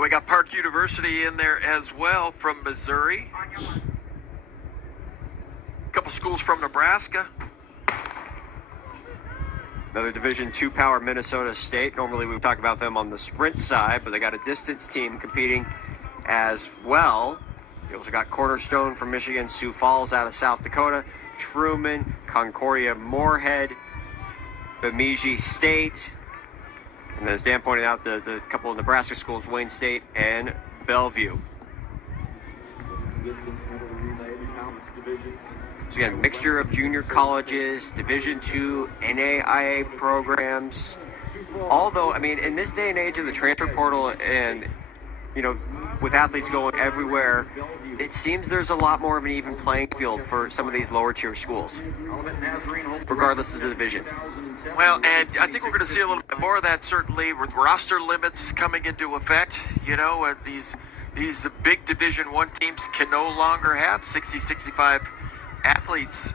We got Park University in there as well from Missouri. A couple schools from Nebraska. Another Division II power, Minnesota State. Normally we would talk about them on the sprint side, but they got a distance team competing as well. You also got Cornerstone from Michigan, Sioux Falls out of South Dakota, Truman, Concordia, Moorhead, Bemidji State, and as Dan pointed out, the couple of Nebraska schools, Wayne State and Bellevue. So again, mixture of junior colleges, Division II, NAIA programs. Although, I mean, in this day and age of the transfer portal and, you know, with athletes going everywhere, it seems there's a lot more of an even playing field for some of these lower tier schools, regardless of the division. Well, and I think we're going to see a little bit more of that, certainly, with roster limits coming into effect. You know, these big Division I teams can no longer have 60, 65 athletes,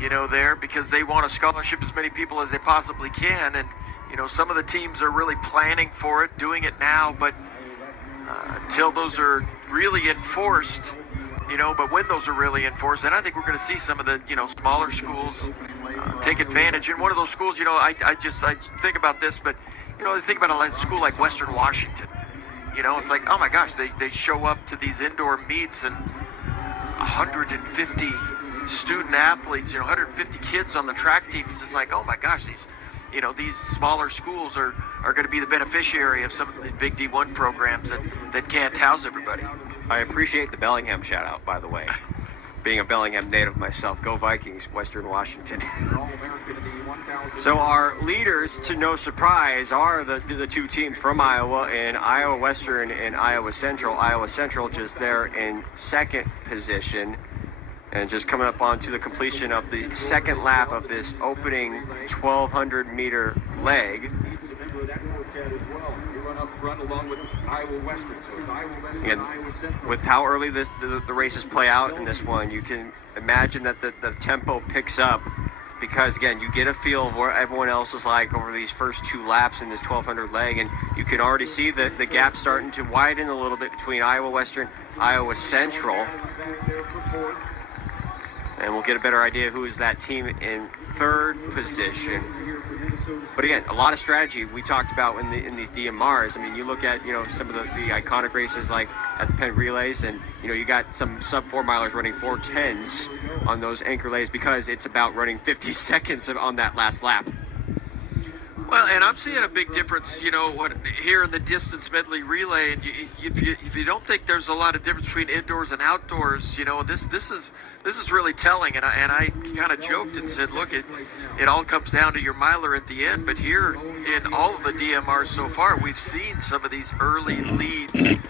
you know, there, because they want to scholarship as many people as they possibly can. And, you know, some of the teams are really planning for it, doing it now, but until those are really enforced, you know, but when those are really enforced, then I think we're going to see some of the, you know, smaller schools take advantage. And one of those schools, you know, I think about this, but, you know, I think about a school like Western Washington. You know, it's like, oh my gosh, they show up to these indoor meets and 150 student athletes, you know, 150 kids on the track team. It's just like, oh my gosh, these smaller schools are going to be the beneficiary of some of the big D1 programs that can't house everybody. I appreciate the Bellingham shout out, by the way. Being a Bellingham native myself, go Vikings, Western Washington. So our leaders, to no surprise, are the two teams from Iowa, and Iowa Western and Iowa Central. Iowa Central just there in second position. And just coming up onto the completion of the second lap of this opening 1,200 meter leg. And with how early the races play out in this one, you can imagine that the tempo picks up, because again, you get a feel of where everyone else is like over these first two laps in this 1,200 leg, and you can already see the gap starting to widen a little bit between Iowa Western, Iowa Central. And we'll get a better idea who is that team in third position. But again, a lot of strategy we talked about in these DMRs. I mean, you look at, you know, some of the iconic races like at the Penn Relays, and, you know, you got some sub 4 milers running 4:10s on those anchor lays because it's about running 50 seconds on that last lap. Well, and I'm seeing a big difference, you know, here in the distance medley relay. And if you don't think there's a lot of difference between indoors and outdoors, you know, this is really telling. And I kind of joked and said, look, it all comes down to your miler at the end. But here in all of the DMRs so far, we've seen some of these early leads.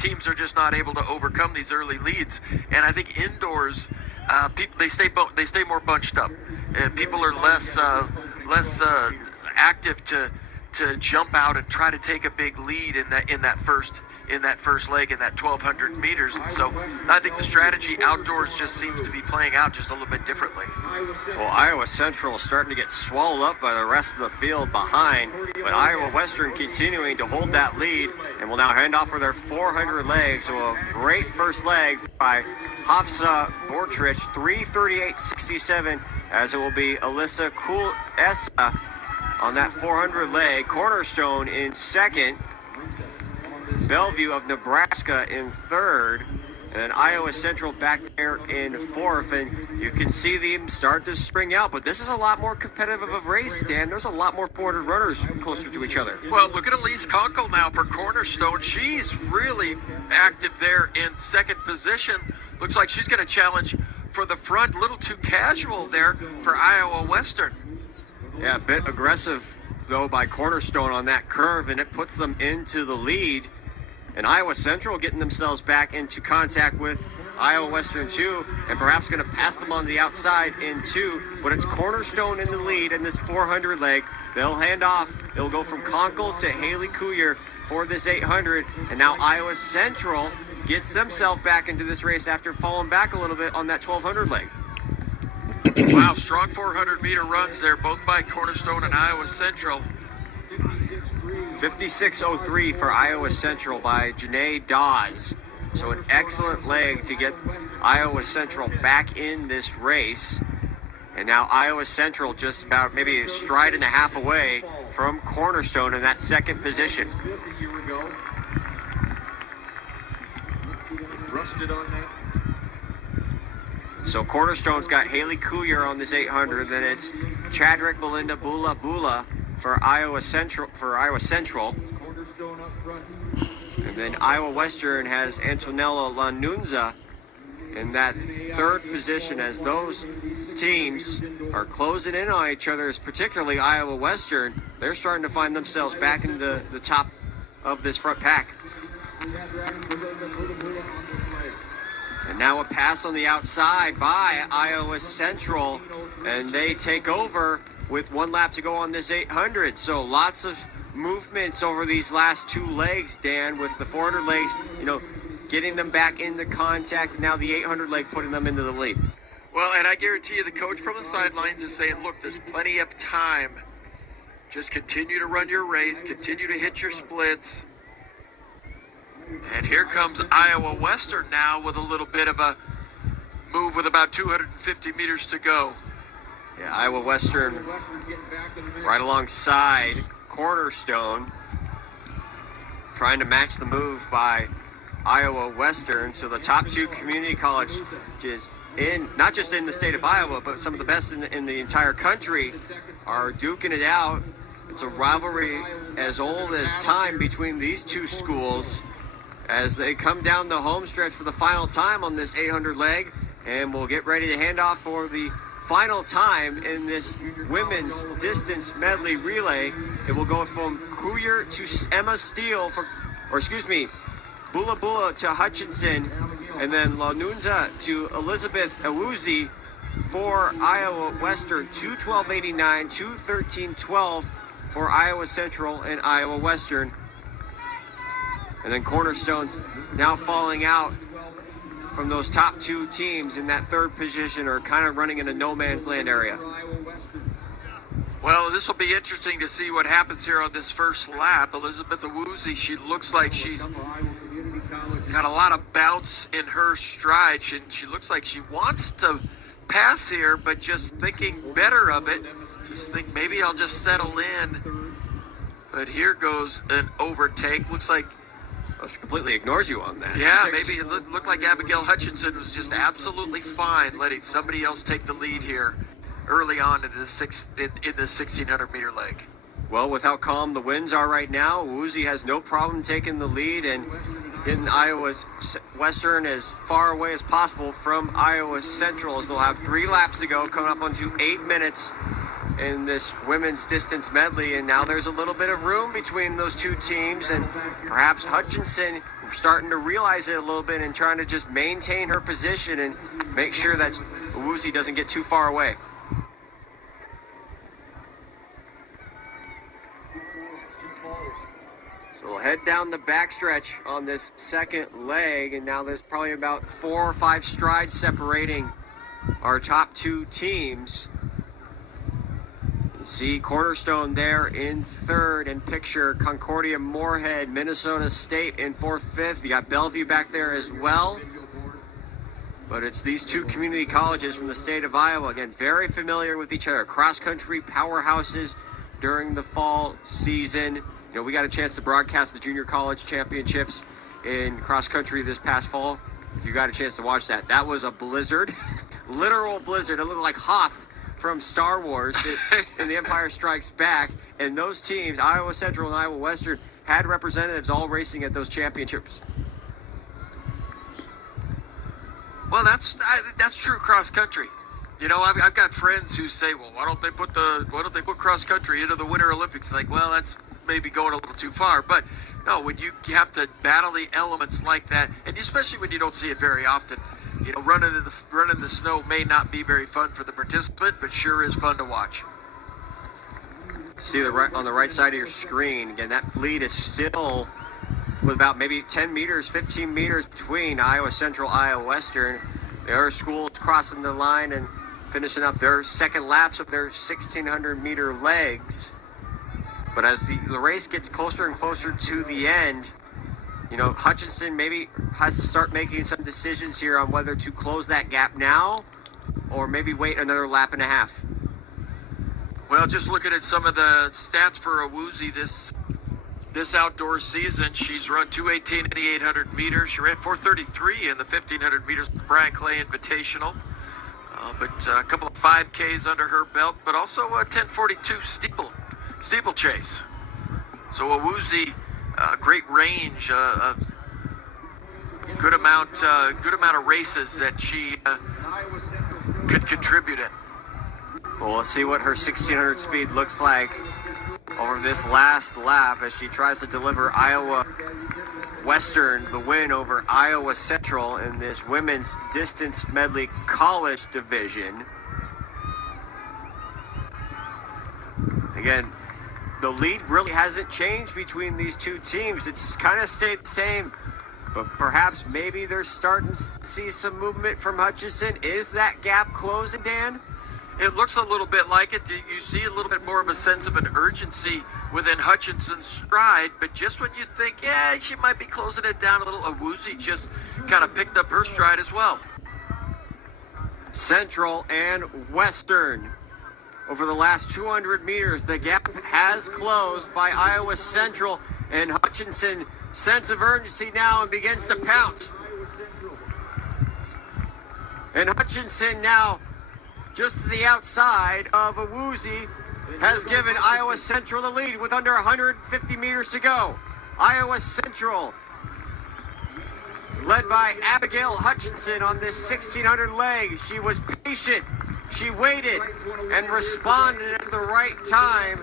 Teams are just not able to overcome these early leads. And I think indoors, people they stay more bunched up, and people are less active to jump out and try to take a big lead in that first leg in that 1,200 meters. And so I think the strategy outdoors just seems to be playing out just a little bit differently. Well, Iowa Central is starting to get swallowed up by the rest of the field behind, but Iowa Western continuing to hold that lead, and will now hand off for their 400 leg. So a great first leg by Hafsa Bortrich, 3:38.67, as it will be Alyssa Kulesa on that 400 leg. Cornerstone in second. Bellevue of Nebraska in third. And then Iowa Central back there in fourth. And you can see them start to spring out. But this is a lot more competitive of a race, Dan. There's a lot more 400 runners closer to each other. Well, look at Elise Conkle now for Cornerstone. She's really active there in second position. Looks like she's going to challenge for the front. A little too casual there for Iowa Western. Yeah, a bit aggressive, though, by Cornerstone on that curve, and it puts them into the lead. And Iowa Central getting themselves back into contact with Iowa Western 2, and perhaps going to pass them on the outside in 2. But it's Cornerstone in the lead in this 400 leg. They'll hand off. It'll go from Conkle to Haley Couillard for this 800. And now Iowa Central gets themselves back into this race after falling back a little bit on that 1,200 leg. Wow, strong 400 meter runs there, both by Cornerstone and Iowa Central. 56:03 for Iowa Central by Janae Dawes. So an excellent leg to get Iowa Central back in this race. And now Iowa Central just about maybe a stride and a half away from Cornerstone in that second position. So Cornerstone's got Haley Couillard on this 800. Then it's Chadrick Belinda Bula Bula for Iowa Central. And then Iowa Western has Antonella Lanunza in that third position, as those teams are closing in on each other, particularly Iowa Western. They're starting to find themselves back in the top of this front pack. And now a pass on the outside by Iowa Central, and they take over with 1 lap to go on this 800. So lots of movements over these last 2 legs, Dan, with the 400 legs, getting them back into contact, and now the 800 leg putting them into the lead. Well, and I guarantee you the coach from the sidelines is saying, look, there's plenty of time. Just continue to run your race, continue to hit your splits. And here comes Iowa Western now with a little bit of a move with about 250 meters to go. Yeah, Iowa Western right alongside Cornerstone, trying to match the move by Iowa Western. So the top 2 community colleges in, not just in the state of Iowa, but some of the best in the entire country are duking it out. It's a rivalry as old as time between these 2 schools as they come down the home stretch for the final time on this 800 leg, and we'll get ready to hand off for the final time in this women's distance medley relay. It will go from Couillard to Emma Steele Bula Bula to Hutchinson, and then Lanunza to Elizabeth Awuzie for Iowa Western. 2:12.89, 2:13.12 for Iowa Central and Iowa Western. And then Cornerstone's now falling out from those top 2 teams in that third position, are kind of running in a no man's land area. Well, this will be interesting to see what happens here on this first lap. Elizabeth Awuzie, she looks like she's got a lot of bounce in her stride. She looks like she wants to pass here, but just thinking better of it. Just think maybe I'll just settle in. But here goes an overtake. Looks like she completely ignores you on that. Yeah, maybe it looked like Abigail Hutchinson was just absolutely fine letting somebody else take the lead here early on in the 1,600 meter leg. Well, with how calm the winds are right now, Awuzie has no problem taking the lead and getting Iowa's Western as far away as possible from Iowa Central, as they'll have 3 laps to go, coming up onto 8 minutes in this women's distance medley. And now there's a little bit of room between those 2 teams, and perhaps Hutchinson starting to realize it a little bit and trying to just maintain her position and make sure that Awuzie doesn't get too far away. So we'll head down the backstretch on this second leg, and now there's probably about 4 or 5 strides separating our top 2 teams. You see Cornerstone there in third, and picture Concordia Moorhead, Minnesota State in 4th, 5th. You got Bellevue back there as well. But it's these 2 community colleges from the state of Iowa, again, very familiar with each other. Cross-country powerhouses during the fall season. We got a chance to broadcast the junior college championships in cross-country this past fall. If you got a chance to watch that, that was a blizzard, literal blizzard. It looked like Hoth from Star Wars in The Empire Strikes Back. And those teams, Iowa Central and Iowa Western, had representatives all racing at those championships. Well, that's true cross country. I've got friends who say, well, why don't they put cross country into the Winter Olympics? Like, well, that's maybe going a little too far. But no, when you have to battle the elements like that, and especially when you don't see it very often, running in the snow may not be very fun for the participant, but sure is fun to watch. See on the right side of your screen, again, that lead is still with about maybe 10 meters, 15 meters between Iowa Central, Iowa Western. The other schools crossing the line and finishing up their second laps of their 1,600 meter legs. But as the race gets closer and closer to the end, you know, Hutchinson maybe has to start making some decisions here on whether to close that gap now or maybe wait another lap and a half. Well, just looking at some of the stats for Awuzie this outdoor season, she's run 2:18 in the 800 meters. She ran 4:33 in the 1500 meters Brian Clay Invitational. But a couple of 5Ks under her belt, but also a 10:42 steeplechase. So Awuzie, great range, a good amount of races that she could contribute in. Well, let's see what her 1600 speed looks like over this last lap as she tries to deliver Iowa Western the win over Iowa Central in this women's distance medley college division. Again, the lead really hasn't changed between these two teams. It's kind of stayed the same, but perhaps maybe they're starting to see some movement from Hutchinson. Is that gap closing, Dan? It looks a little bit like it. You see a little bit more of a sense of an urgency within Hutchinson's stride, but just when you think, yeah, she might be closing it down a little, Awuzie just kind of picked up her stride as well. Central and Western. Over the last 200 meters, the gap has closed by Iowa Central, and Hutchinson sense of urgency now and begins to pounce. And Hutchinson now just to the outside of Awuzie has given Iowa Central the lead with under 150 meters to go. Iowa Central, led by Abigail Hutchinson on this 1600 leg. She was patient, she waited, and responded at the right time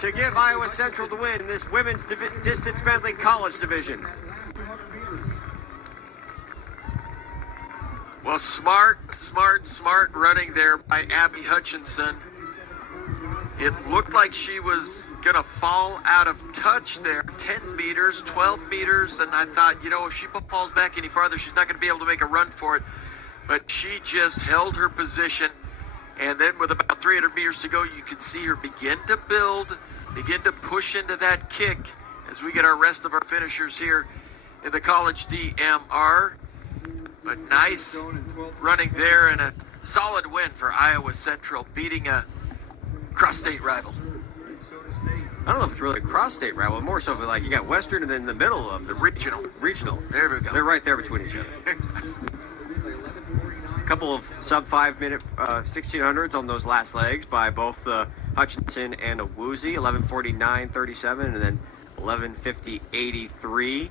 to give Iowa Central the win in this women's distance medley college division. Well, smart running there by Abby Hutchinson. It looked like she was going to fall out of touch there. 10 meters, 12 meters, and I thought, you know, if she falls back any farther, she's not going to be able to make a run for it. But she just held her position, and then with about 300 meters to go, you could see her begin to build, begin to push into that kick as we get our rest of our finishers here in the college DMR. But nice running there and a solid win for Iowa Central, beating a cross-state rival. I don't know if it's really a cross-state rival, more so like you got Western and then the middle of the Regional. There we go. They're right there between each other. A couple of sub-5 minute 1600s on those last legs by both Hutchinson and Awuzie, 11:49.37 and then 11:50.83.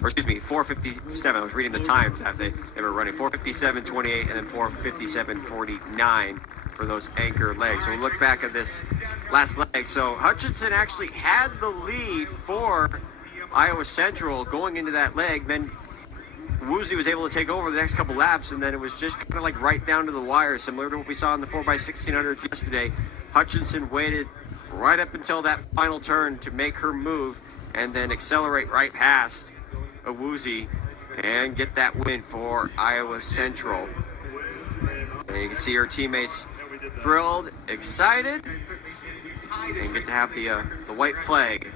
Or excuse me, 4:57. I was reading the times that they were running. 4:57.28 and then 4:57.49 for those anchor legs. So we'll look back at this last leg. So Hutchinson actually had the lead for Iowa Central going into that leg. Then Awuzie was able to take over the next couple laps, and then it was just kind of like right down to the wire, similar to what we saw in the 4x1600s yesterday. Hutchinson waited right up until that final turn to make her move and then accelerate right past Awuzie and get that win for Iowa Central. And you can see her teammates thrilled, excited, and get to have the white flag